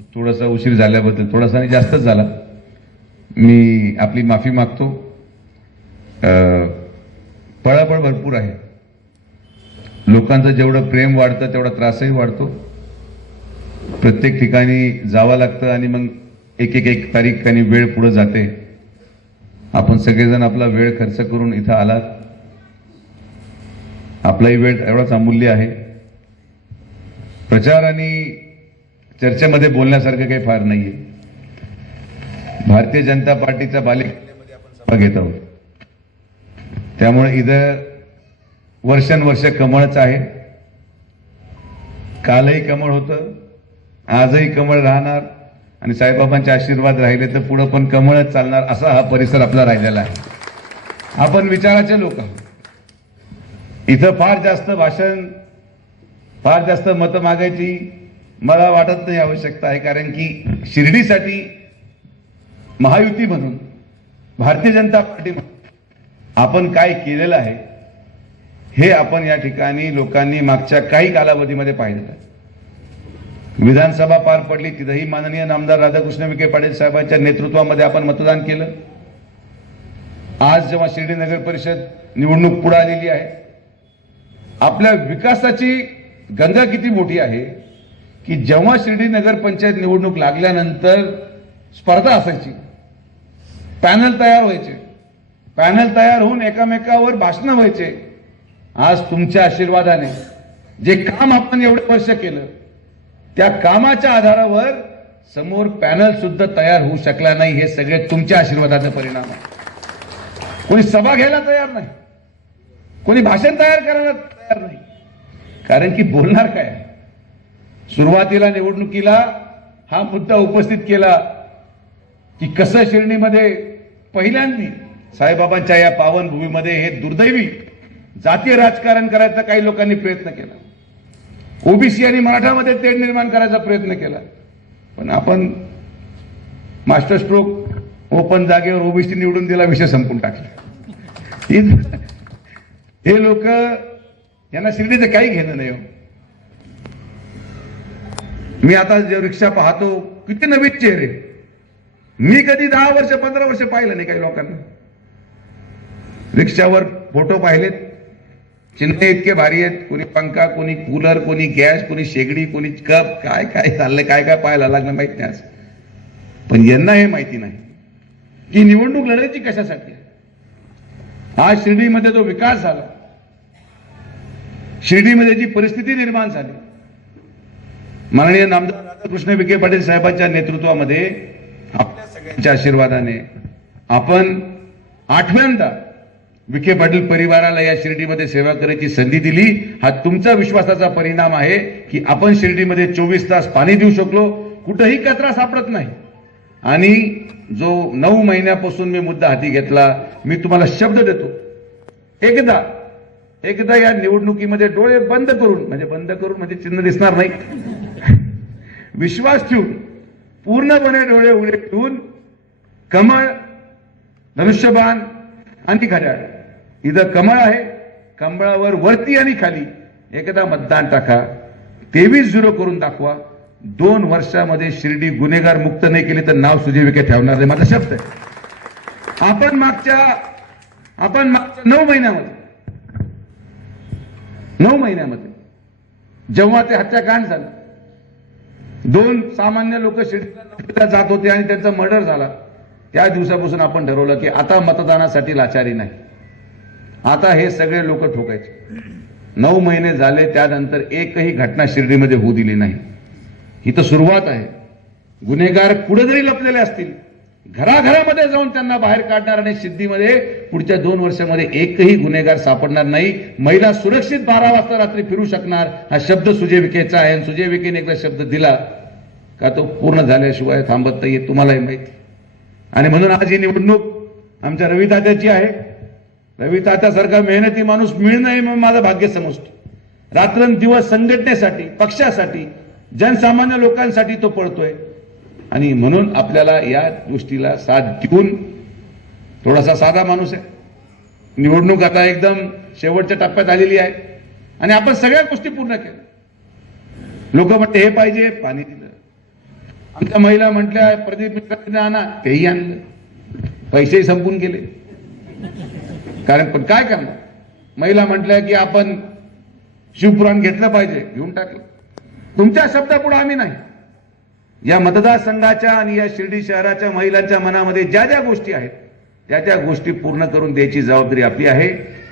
थोडासा उशीर झाल्याबद्दल थोडासा आणि जास्तच झाला. मी आपली माफी मागतो. पळापळ भरपूर आहे. लोकांचं जेवढं प्रेम वाढतं तेवढा त्रासही वाढतो. प्रत्येक ठिकाणी जावं लागतं आणि मग एक एक एक तारीख आणि वेळ पुढे जाते. आपण सगळेजण आपला वेळ खर्च करून इथं आलात. आपलाही वेळ एवढाच अमूल्य आहे. प्रचार आणि चर्चेमध्ये बोलण्यासारखं काही फार नाहीये. भारतीय जनता पार्टीचा बालेकिल्ल्यामध्ये आपण सभा घेत आहोत. त्यामुळे इथं वर्षानुवर्ष कमळच आहे. कालही कमळ होतं आजही कमळ राहणार आणि साईबाबांचे आशीर्वाद राहिले तर पुढं पण कमळच चालणार असा हा परिसर आपला राहिलेला आहे. आपण विचाराचे लोक आहोत. इथं फार जास्त भाषण फार जास्त मतं मागायची मला वाटत नाही आवश्यकता आहे कारण की शिर्डीसाठी महायुती म्हणून भारतीय जनता पार्टी म्हणून आपण काय केलेलं आहे हे आपण या ठिकाणी लोकांनी मागच्या काही कालावधीमध्ये पाहिलेलं आहे. विधानसभा पार पडली तिथंही माननीय नामदार राधाकृष्ण विखे पाटील साहेबांच्या नेतृत्वामध्ये आपण मतदान केलं. आज जेव्हा शिर्डी नगर परिषद निवडणूक पुढे आलेली आहे आपल्या विकासाची गंगा किती मोठी आहे की जेव्हा शिर्डी नगरपंचायत निवडणूक लागल्यानंतर स्पर्धा असायची. पॅनल तयार व्हायचे. पॅनल तयार होऊन एकामेकावर भाषणं व्हायचे. आज तुमच्या आशीर्वादाने जे काम आपण एवढे वर्ष केलं त्या कामाच्या आधारावर समोर पॅनल सुद्धा तयार होऊ शकला नाही हे सगळे तुमच्या आशीर्वादाचा परिणाम आहे. कोणी सभा घ्यायला तयार नाही. कोणी भाषण तयार करायला तयार नाही. कारण की बोलणार काय? आहे? सुरुवातीला निवडणुकीला हा मुद्दा उपस्थित केला की कसं शिर्डीमध्ये पहिल्यांदी साईबाबांच्या या पावनभूमीमध्ये हे दुर्दैवी जातीय राजकारण करायचा काही लोकांनी प्रयत्न केला. ओबीसी आणि मराठामध्ये तेढ निर्माण करायचा प्रयत्न केला. पण आपण मास्टर स्ट्रोक ओपन जागेवर ओबीसी निवडून दिला विषय संपून टाकला. हे लोक यांना शिर्डीचं काही घेणं नाही हो. मी आता जे रिक्षा पाहतो किती नवीन चेहरे. मी कधी दहा वर्ष पंधरा वर्ष पाहिलं नाही काही लोकांना. रिक्षावर फोटो पाहिलेत. चिन्ह इतके भारी आहेत. कोणी पंखा कोणी कूलर कोणी गॅस कोणी शेगडी कोणी कप काय काय चाललंय काय काय पाहायला लागलं माहीत नाही आज. पण यांना हे माहिती नाही. की निवडणूक लढायची कशासाठी? आज शिर्डीमध्ये जो विकास झाला शिर्डीमध्ये जी परिस्थिती निर्माण झाली माननीय नामदार राधाकृष्ण विखे पाटील साहेबांच्या नेतृत्वामध्ये आपल्या सगळ्यांच्या आशीर्वादाने आपण आठव्यांदा विखे पाटील परिवाराला या शिर्डीमध्ये सेवा करायची संधी दिली. हा तुमचा विश्वासाचा परिणाम आहे की आपण शिर्डीमध्ये चोवीस तास पाणी देऊ शकलो. कुठंही कचरा सापडत नाही. आणि जो नऊ महिन्यापासून मी मुद्दा हाती घेतला मी तुम्हाला शब्द देतो. एकदा एकदा या निवडणुकीमध्ये डोळे बंद करून म्हणजे बंद करून म्हणजे चिन्ह दिसणार नाही. विश्वास ठेवून पूर्णपणे डोळे उघडे ठेवून कमळ धनुष्यबाण आणि घड्याळ. इथं कमळ आहे कमळावर वरती आणि खाली. एकदा मतदान टाका. तेवीस झिरो करून दाखवा. दोन वर्षामध्ये शिर्डी गुन्हेगार मुक्त नाही केली तर नाव सुजीविके ठेवणार नाही. माझा शब्द आहे. आपण मागच्या आपण मागच्या नऊ महिन्यामध्ये नऊ महिन्यामध्ये जेव्हा ते हत्याकांड झालं दोन सामान्य लोक शिर्डीला जात होते आणि त्यांचा मर्डर झाला. त्या दिवसापासून आपण ठरवलं की आता मतदानासाठी लाचारी नाही. आता हे सगळे लोक ठोकायचे. नऊ महिने झाले त्यानंतर एकही घटना शिर्डीमध्ये होऊ दिली नाही. ही तर सुरुवात आहे. गुन्हेगार पुढे जरी लपलेले असतील. घराघरामध्ये जाऊन त्यांना बाहेर काढणार आणि सिद्धीमध्ये पुढच्या दोन वर्षामध्ये एकही गुन्हेगार सापडणार नाही. महिला सुरक्षित बारा वाजता रात्री फिरू शकणार. हा शब्द सुजय विखेचा आहे आणि सुजय विखेने एकदा शब्द दिला. का तो पूर्ण झाल्याशिवाय थांबत नाही तुम्हालाही माहिती. आणि म्हणून आज ही निवडणूक आमच्या रवितात्याची आहे. रवितात्यासारखा मेहनती माणूस मिळणं हे माझं भाग्य समजतो. रात्रंदिवस संघटनेसाठी पक्षासाठी जनसामान्य लोकांसाठी तो पळतोय. आणि म्हणून आपल्याला या गोष्टीला साथ देऊन थोडासा साधा माणूस आहे. निवडणूक आता एकदम शेवटच्या टप्प्यात आलेली आहे. आणि आपण सगळ्या गोष्टी पूर्ण केल्या. लोक म्हणते हे पाहिजे पाणी दिलं. आमच्या महिला म्हटल्या प्रदीप मित्रांनी आणा. तेही आणलं. पैसेही संपून गेले. कारण पण काय करणार? महिला म्हटल्या की आपण शिवपुराण घेतलं पाहिजे घेऊन टाकलं. तुमच्या शब्दापुढे आम्ही नाही. या मतदारसंघाच्या आणि या शिर्डी शहराच्या महिलांच्या मनामध्ये ज्या ज्या गोष्टी आहेत त्या त्या गोष्टी पूर्ण करून द्यायची जबाबदारी आपली आहे.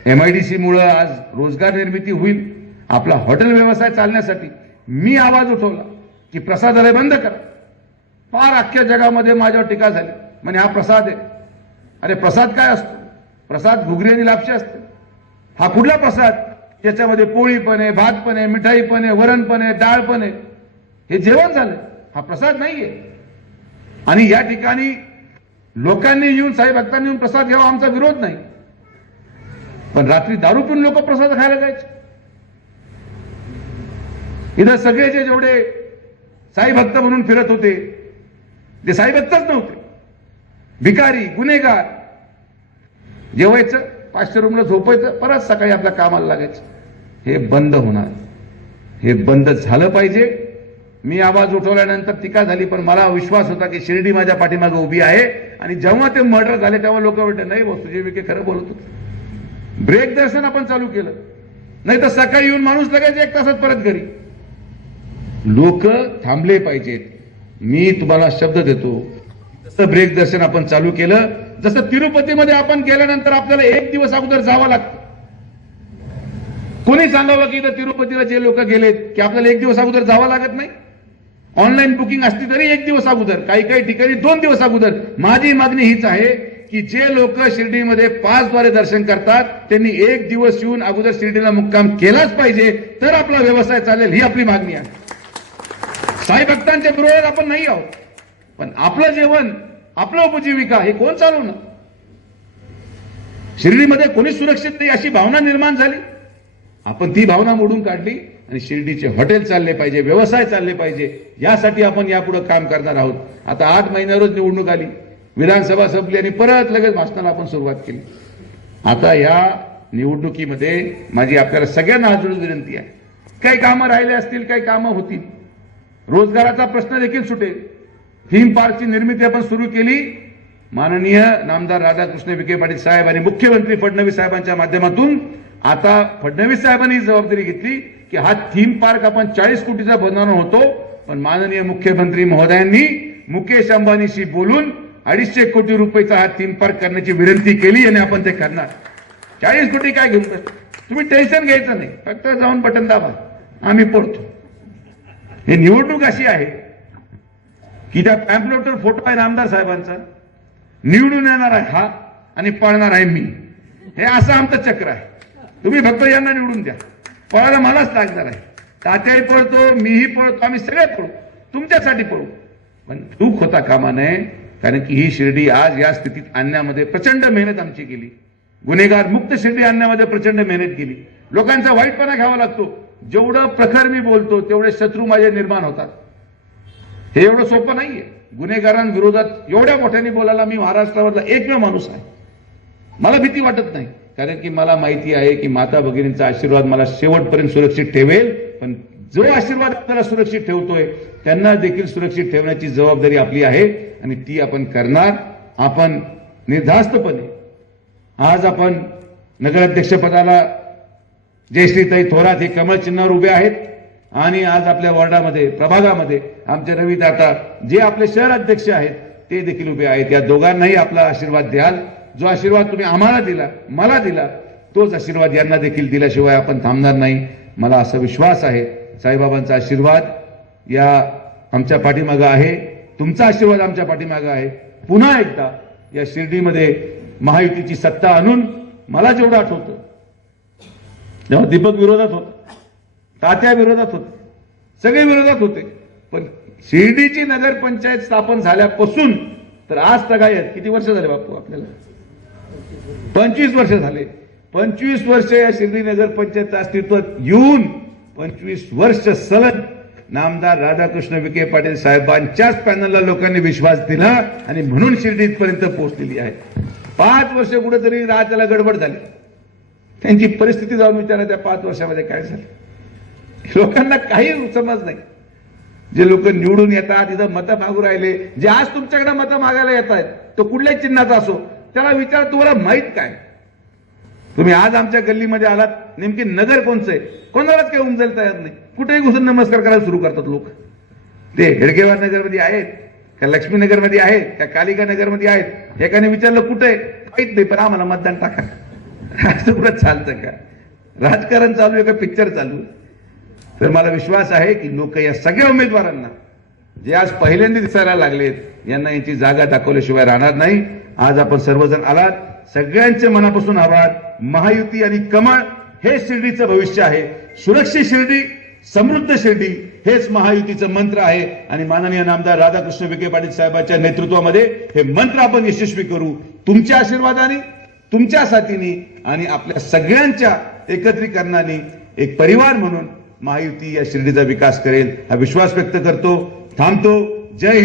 एमआयडीसी मुळे आज रोजगार निर्मिती होईल. आपला हॉटेल व्यवसाय चालण्यासाठी मी आवाज उठवला की प्रसादालय बंद करा. फार अख्ख्या जगामध्ये माझ्यावर टीका झाली. म्हणजे हा प्रसाद आहे. अरे प्रसाद काय असतो? प्रसाद घुगरी आणि लापशी असते. हा कुठला प्रसाद? ज्याच्यामध्ये पोळी पण आहे भात पण आहे मिठाई पण आहे वरण पण आहे डाळ पण आहे हे जेवण झालं. हा प्रसाद नाहीये. आणि या ठिकाणी लोकांनी येऊन साई भक्तांनी येऊन प्रसाद घ्यावा आमचा विरोध नाही. पण रात्री दारू पिऊन लोक प्रसाद खायला जायचे. इथं सगळे जे जेवढे साई भक्त म्हणून फिरत होते ते साहेब भक्तच नव्हते. भिकारी गुन्हेगार. जेवायचं पाचशे रूमला झोपायचं परत सकाळी आपल्या कामाला लागायचं. हे बंद होणार. हे बंद झालं पाहिजे. मी आवाज उठवल्यानंतर टीका झाली पण मला विश्वास होता की शिर्डी माझ्या पाठीमागे उभी आहे आणि जेव्हा ते मर्डर झाले तेव्हा लोक म्हणते नाही भाऊ तुझे विखे खरं बोलत होते. ब्रेक दर्शन आपण चालू केलं. नाही तर सकाळी येऊन माणूस लगायचं एक तासात परत घरी. लोक थांबले पाहिजेत. मी तुम्हाला शब्द देतो. जसं ब्रेक दर्शन आपण चालू केलं जसं तिरुपतीमध्ये आपण गेल्यानंतर आपल्याला एक दिवस अगोदर जावं लागतं. कोणी सांगावं की इथं तिरुपतीला जे लोक गेलेत की आपल्याला एक दिवस अगोदर जावं लागत नाही? ऑनलाईन बुकिंग असली तरी एक दिवस अगोदर काही काही ठिकाणी दोन दिवस अगोदर. माझी मागणी हीच आहे की जे लोक शिर्डीमध्ये पाचद्वारे दर्शन करतात त्यांनी एक दिवस येऊन अगोदर शिर्डीला मुक्काम केलाच पाहिजे तर आपला व्यवसाय चालेल ही आपली मागणी आहे. साई भक्तांच्या विरोधात आपण नाही आहोत. पण आपलं जेवण आपलं उपजीविका हे कोण चालवणार? शिर्डीमध्ये कोणी सुरक्षित नाही अशी भावना निर्माण झाली. आपण ती भावना मोडून काढली आणि शिर्डीचे हॉटेल चालले पाहिजे व्यवसाय चालले पाहिजे यासाठी आपण यापुढे काम करणार आहोत. आता आठ महिन्यावरच निवडणूक आली. विधानसभा संपली आणि परत लगेच भाषणाला आपण सुरुवात केली. आता या निवडणुकीमध्ये माझी आपल्याला सगळ्यांना हात विनंती आहे. काही कामं राहिले असतील काही कामं होतील. रोजगाराचा प्रश्न देखील सुटेल. थीम पार्कची निर्मिती आपण सुरू केली. माननीय नामदार राधाकृष्ण विखे पाटील साहेब आणि मुख्यमंत्री फडणवीस साहेबांच्या माध्यमातून आता फडणवीस साहेबांनी ही जबाबदारी घेतली की हा थीम पार्क आपण चाळीस कोटीचा बनवणार होतो. पण माननीय मुख्यमंत्री महोदयांनी मुकेश अंबानीशी बोलून अडीचशे कोटी रुपयेचा हा थीम पार्क करण्याची विनंती केली आणि आपण ते करणार. चाळीस कोटी काय घेऊन तुम्ही टेन्शन घ्यायचं नाही. फक्त जाऊन बटन दाबा. आम्ही पडतो हे निवडणूक अशी आहे की त्या पॅम्पलेटवर फोटो आहे आमदार साहेबांचा. निवडून येणार आहे हा आणि पळणार आहे मी. हे असं आमचं चक्र आहे. तुम्ही फक्त यांना निवडून द्या. पळायला मलाच लागणार आहे. तात्याही पळतो मीही पळतो आम्ही सगळे पळू. तुमच्यासाठी पळू. पण दुःख होता कामा नये कारण की ही शिर्डी आज या स्थितीत आणण्यामध्ये प्रचंड मेहनत आमची केली. गुन्हेगार मुक्त शिर्डी आणण्यामध्ये प्रचंड मेहनत केली. लोकांचा वाईटपणा घ्यावा लागतो. जेवढं प्रखर मी बोलतो तेवढे शत्रू माझे निर्माण होतात. हे एवढं सोपं नाहीये. गुन्हेगारांविरोधात एवढ्या मोठ्याने बोलायला मी महाराष्ट्रामधला एकमेव माणूस आहे. मला भीती वाटत नाही. कारण की मला माहिती आहे की माता भगिनींचा आशीर्वाद मला शेवटपर्यंत सुरक्षित ठेवेल पण जो आशीर्वाद आपल्याला सुरक्षित ठेवतोय त्यांना देखील सुरक्षित ठेवण्याची जबाबदारी आपली आहे आणि ती आपण करणार. आपण निर्धास्तपणे आज आपण नगराध्यक्षपदाला जयश्रीताई थोरात हे कमळ चिन्हावर उभे आहेत. आणि आज आपल्या वॉर्डामध्ये प्रभागामध्ये आमचे रवी दाता जे आपले शहर अध्यक्ष आहेत ते देखील उभे आहेत. या दोघांनाही आपला आशीर्वाद द्याल. जो आशीर्वाद तुम्ही आम्हाला दिला मला दिला तोच आशीर्वाद यांना देखील दिल्याशिवाय आपण थांबणार नाही. मला असा विश्वास आहे साईबाबांचा आशीर्वाद या आमच्या पाठीमागं आहे. तुमचा आशीर्वाद आमच्या पाठीमागं आहे. पुन्हा एकदा या शिर्डीमध्ये महायुतीची सत्ता आणून मला जेवढं आठवतं तेव्हा दीपक विरोधात होता तात्या विरोधात होते सगळे विरोधात होते. पण शिर्डीची नगरपंचायत स्थापन झाल्यापासून तर आज तगायत किती वर्ष झाले बापू आपल्याला? पंचवीस वर्ष झाले. पंचवीस वर्ष या शिर्डी नगरपंचायत अस्तित्वात येऊन पंचवीस वर्ष सलग नामदार राधाकृष्ण विखे पाटील साहेबांच्याच पॅनलला लोकांनी विश्वास दिला आणि म्हणून शिर्डी इथपर्यंत पोहोचलेली आहे. पाच वर्ष कुठेतरी राज्याला गडबड झाली. त्यांची परिस्थिती जाऊन विचारा त्या पाच वर्षामध्ये काय झालं? लोकांना काही समज नाही. जे लोक निवडून येतात इथं मतं मागू राहिले जे आज तुमच्याकडे मतं मागायला येत आहेत तो कुठल्याही चिन्हाचा असो त्याला विचार तुम्हाला माहीत काय? तुम्ही आज आमच्या गल्लीमध्ये आलात नेमकी नगर कोणचं आहे? कोणालाच काही उमजायला तयार नाही. कुठेही घुसून नमस्कार करायला सुरू करतात लोक. ते हेडगेवार नगरमध्ये आहेत का लक्ष्मीनगरमध्ये आहेत का कालिका नगरमध्ये आहेत एकाने विचारलं कुठे आहे? नाही पण आम्हाला मतदान टाका. असं चालतं का? राजकारण चालू आहे का? पिक्चर चालू तर मला विश्वास आहे की लोक या सगळ्या उमेदवारांना जे आज पहिल्यांदा दिसायला लागलेत यांना यांची जागा दाखवल्याशिवाय राहणार नाही. आज आपण सर्वजण आलात. सगळ्यांचे मनापासून आभार. महायुती आणि कमळ हे शिर्डीचं भविष्य आहे. सुरक्षित शिर्डी समृद्ध शिर्डी हेच महायुतीचं मंत्र आहे. आणि माननीय नामदार राधाकृष्ण विखे पाटील साहेबांच्या नेतृत्वामध्ये हे मंत्र आपण यशस्वी करू. तुमच्या आशीर्वादाने तुमच्या साथीने आणि आपल्या सगळ्यांच्या एकत्रीकरणाने एक परिवार म्हणून महायुती या शिर्डीचा विकास करेल हा विश्वास व्यक्त करतो. थांबतो. जय हिंद.